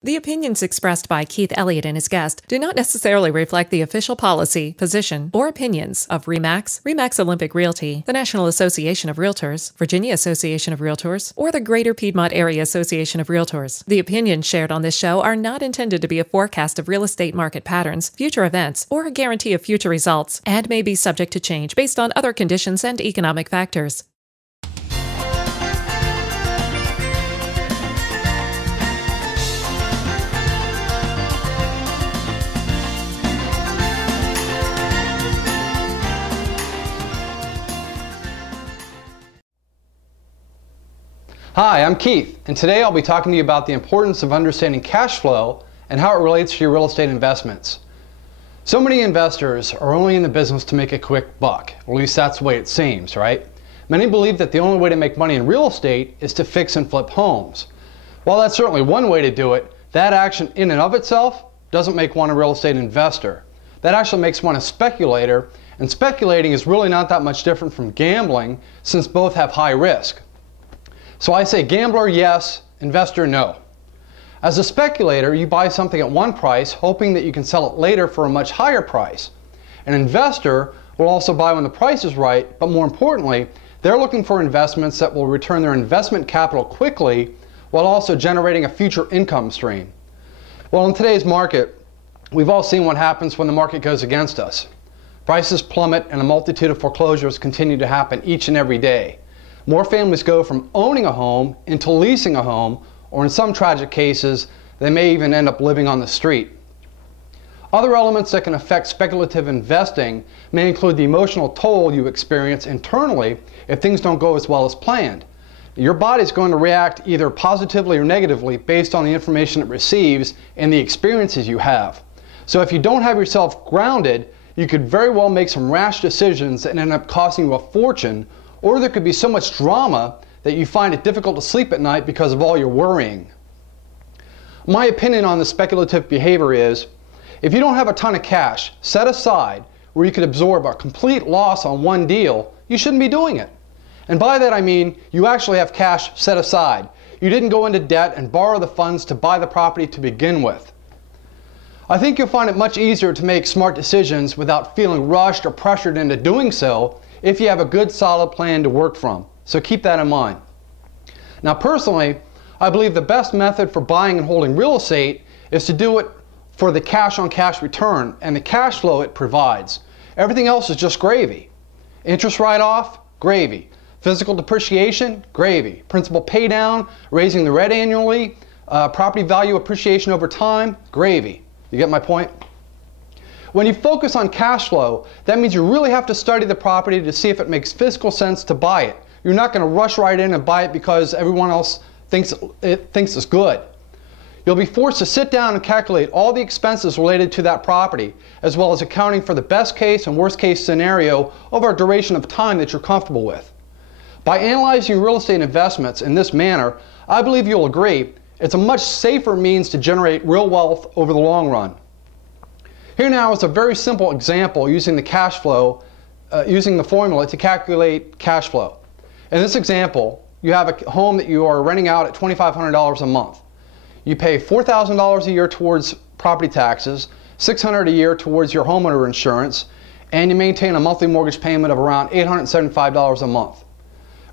The opinions expressed by Keith Elliott and his guest do not necessarily reflect the official policy, position, or opinions of RE/MAX, RE/MAX Olympic Realty, the National Association of Realtors, Virginia Association of Realtors, or the Greater Piedmont Area Association of Realtors. The opinions shared on this show are not intended to be a forecast of real estate market patterns, future events, or a guarantee of future results, and may be subject to change based on other conditions and economic factors. Hi, I'm Keith, and today I'll be talking to you about the importance of understanding cash flow and how it relates to your real estate investments. So many investors are only in the business to make a quick buck, or at least that's the way it seems, right? Many believe that the only way to make money in real estate is to fix and flip homes. While that's certainly one way to do it, that action in and of itself doesn't make one a real estate investor. That actually makes one a speculator, and speculating is really not that much different from gambling, since both have high risk. So I say gambler yes, investor no. As a speculator, you buy something at one price hoping that you can sell it later for a much higher price. An investor will also buy when the price is right, but more importantly, they're looking for investments that will return their investment capital quickly while also generating a future income stream. Well, in today's market, we've all seen what happens when the market goes against us. Prices plummet and a multitude of foreclosures continue to happen each and every day. More families go from owning a home into leasing a home, or in some tragic cases, they may even end up living on the street. Other elements that can affect speculative investing may include the emotional toll you experience internally if things don't go as well as planned. Your body's going to react either positively or negatively based on the information it receives and the experiences you have. So if you don't have yourself grounded, you could very well make some rash decisions and end up costing you a fortune, or there could be so much drama that you find it difficult to sleep at night because of all your worrying. My opinion on the speculative behavior is, if you don't have a ton of cash set aside where you could absorb a complete loss on one deal, you shouldn't be doing it. And by that I mean you actually have cash set aside. You didn't go into debt and borrow the funds to buy the property to begin with. I think you'll find it much easier to make smart decisions without feeling rushed or pressured into doing so if you have a good solid plan to work from. So keep that in mind. Now personally, I believe the best method for buying and holding real estate is to do it for the cash on cash return and the cash flow it provides. Everything else is just gravy. Interest write-off, gravy. Physical depreciation, gravy. Principal pay down, raising the rent annually, property value appreciation over time, gravy. You get my point? When you focus on cash flow, that means you really have to study the property to see if it makes fiscal sense to buy it. You're not going to rush right in and buy it because everyone else thinks it's good. You'll be forced to sit down and calculate all the expenses related to that property, as well as accounting for the best case and worst case scenario over a duration of time that you're comfortable with. By analyzing real estate investments in this manner, I believe you'll agree it's a much safer means to generate real wealth over the long run. Here now is a very simple example using the cash flow, using the formula to calculate cash flow. In this example, you have a home that you are renting out at $2,500 a month. You pay $4,000 a year towards property taxes, $600 a year towards your homeowner insurance, and you maintain a monthly mortgage payment of around $875 a month.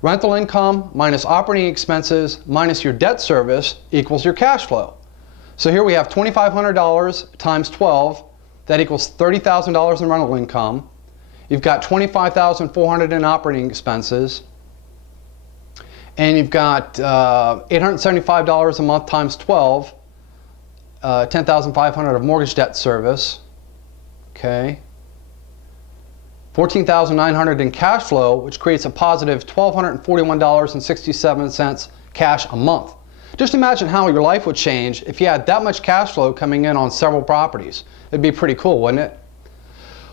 Rental income minus operating expenses minus your debt service equals your cash flow. So here we have $2,500 times 12. That equals $30,000 in rental income. You've got $25,400 in operating expenses. And you've got $875 a month times 12, $10,500 of mortgage debt service. Okay. $14,900 in cash flow, which creates a positive $1,241.67 cash a month. Just imagine how your life would change if you had that much cash flow coming in on several properties. It'd be pretty cool, wouldn't it?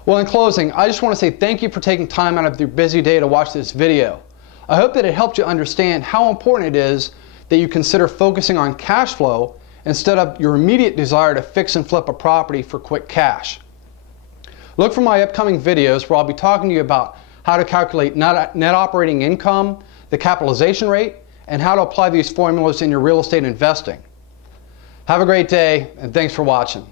Well, in closing, I just want to say thank you for taking time out of your busy day to watch this video. I hope that it helped you understand how important it is that you consider focusing on cash flow instead of your immediate desire to fix and flip a property for quick cash. Look for my upcoming videos where I'll be talking to you about how to calculate net operating income, the capitalization rate, and how to apply these formulas in your real estate investing. Have a great day, and thanks for watching.